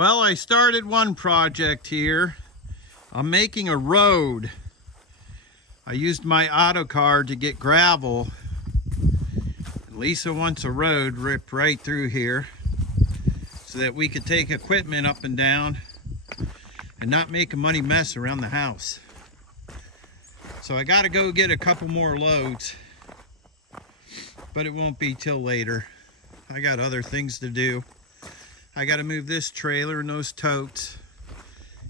Well, I started one project here. I'm making a road. I used my auto car to get gravel. Lisa wants a road ripped right through here so that we could take equipment up and down and not make a muddy mess around the house. So I got to go get a couple more loads, but it won't be till later. I got other things to do. I got to move this trailer and those totes,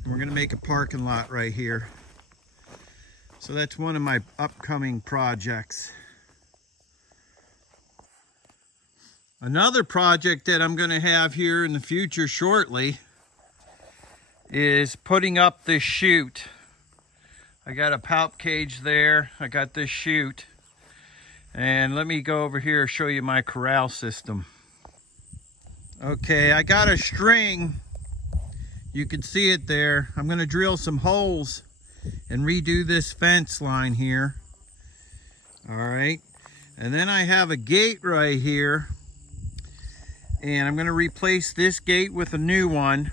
and we're going to make a parking lot right here. So that's one of my upcoming projects. Another project that I'm going to have here in the future shortly is putting up this chute. I got a palp cage there. I got this chute. And let me go over here and show you my corral system. Okay, I got a string. You can see it there. I'm going to drill some holes and redo this fence line here. All right. And then I have a gate right here. And I'm going to replace this gate with a new one.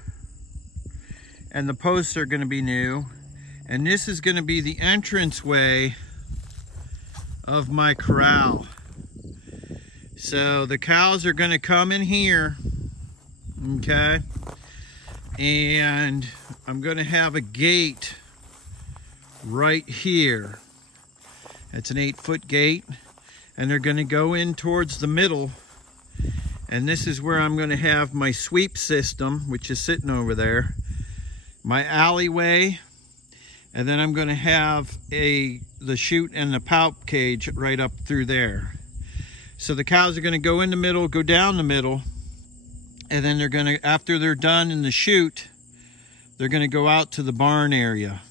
And the posts are going to be new. And this is going to be the entranceway of my corral. So the cows are going to come in here. Okay. And I'm going to have a gate right here. It's an 8-foot gate. And they're going to go in towards the middle. And this is where I'm going to have my sweep system, which is sitting over there. My alleyway. And then I'm going to have the chute and the palp cage right up through there. So the cows are going to go in the middle, go down the middle. And then they're going to, after they're done in the chute, they're going to go out to the barn area.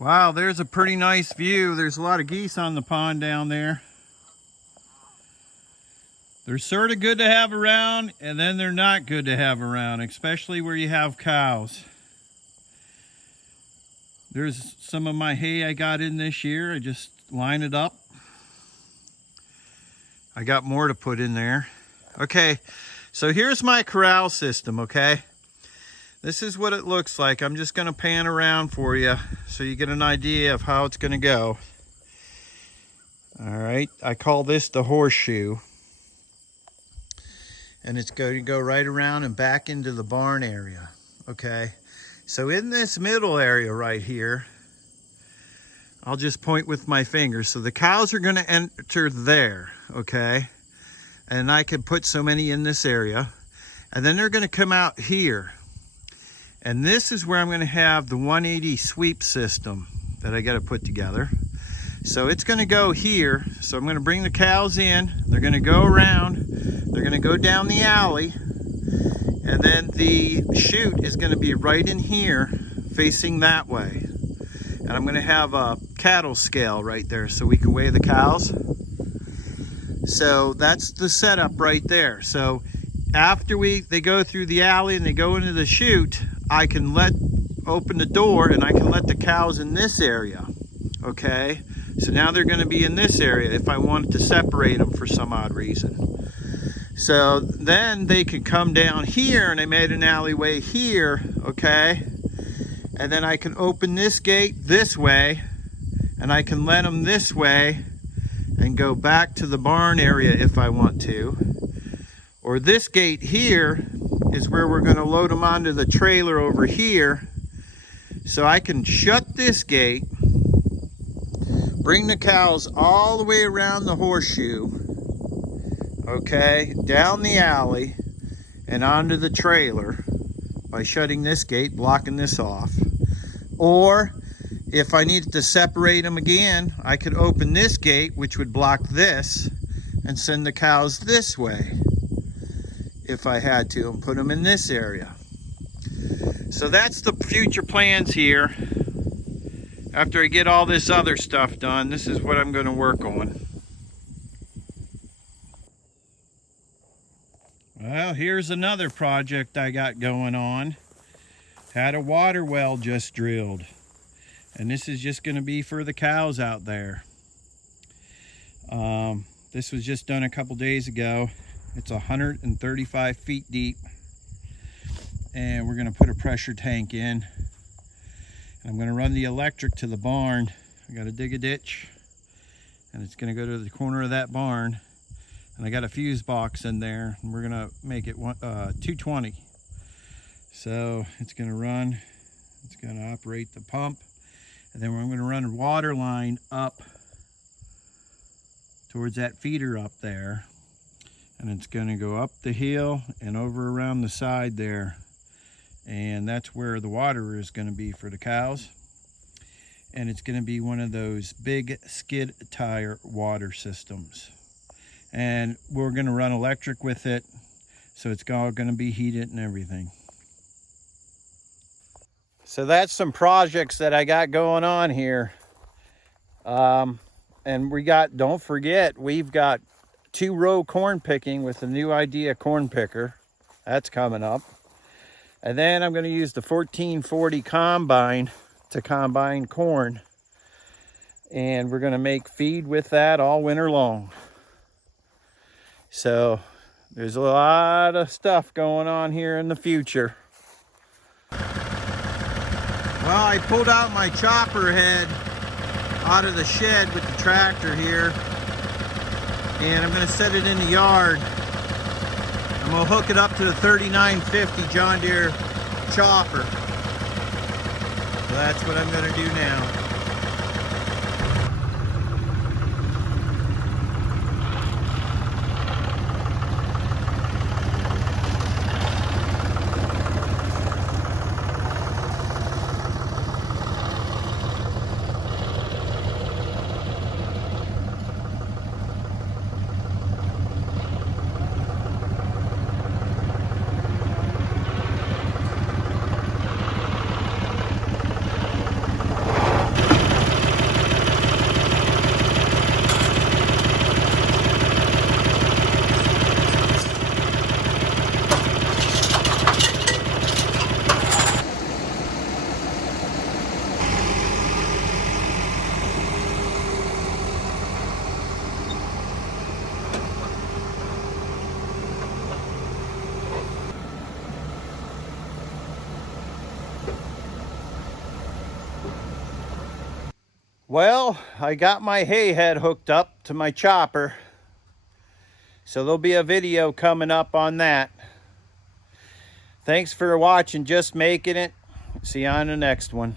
Wow, there's a pretty nice view. There's a lot of geese on the pond down there. They're sort of good to have around, and then they're not good to have around, especially where you have cows. There's some of my hay I got in this year. I just line it up. I got more to put in there. Okay, so here's my corral system, okay? This is what it looks like. I'm just gonna pan around for you so you get an idea of how it's gonna go. All right, I call this the horseshoe. And it's going to go right around and back into the barn area, okay? So in this middle area right here, I'll just point with my finger. So the cows are going to enter there, okay? And I can put so many in this area. And then they're going to come out here. And this is where I'm going to have the 180 sweep system that I got to put together. So it's going to go here. So I'm going to bring the cows in. They're going to go around. They're going to go down the alley. And then the chute is going to be right in here, facing that way. And I'm going to have a cattle scale right there so we can weigh the cows. So that's the setup right there. So after they go through the alley and they go into the chute, I can open the door and I can let the cows in this area. Okay? So now they're going to be in this area if I wanted to separate them for some odd reason. So then they could come down here, and I made an alleyway here, okay? And then I can open this gate this way, and I can let them this way and go back to the barn area if I want to. Or this gate here is where we're going to load them onto the trailer over here. So I can shut this gate, bring the cows all the way around the horseshoe, okay, down the alley and onto the trailer by shutting this gate, blocking this off. Or if I needed to separate them again, I could open this gate, which would block this, and send the cows this way if I had to, and put them in this area. So that's the future plans here. After I get all this other stuff done, this is what I'm going to work on. Well, here's another project I got going on. Had a water well just drilled. And this is just going to be for the cows out there. This was just done a couple days ago. It's 135 feet deep. And we're gonna put a pressure tank in. And I'm gonna run the electric to the barn. I gotta dig a ditch, and it's gonna go to the corner of that barn. And I got a fuse box in there, and we're gonna make it 220. So it's gonna run, it's gonna operate the pump, and then we're gonna run a water line up towards that feeder up there. And it's gonna go up the hill and over around the side there. And that's where the water is gonna be for the cows. And it's gonna be one of those big skid tire water systems. And we're gonna run electric with it, so it's all gonna be heated and everything. So that's some projects that I got going on here. And we got, don't forget, we've got 2-row corn picking with the new idea corn picker. That's coming up. And then I'm gonna use the 1440 combine to combine corn. And we're gonna make feed with that all winter long. So there's a lot of stuff going on here in the future. Well, I pulled out my chopper head out of the shed with the tractor here, and I'm gonna set it in the yard. I'm gonna hook it up to the 3950 John Deere chopper. So that's what I'm gonna do now. Well, I got my hay head hooked up to my chopper, so there'll be a video coming up on that. Thanks for watching Just Making It. See you on the next one.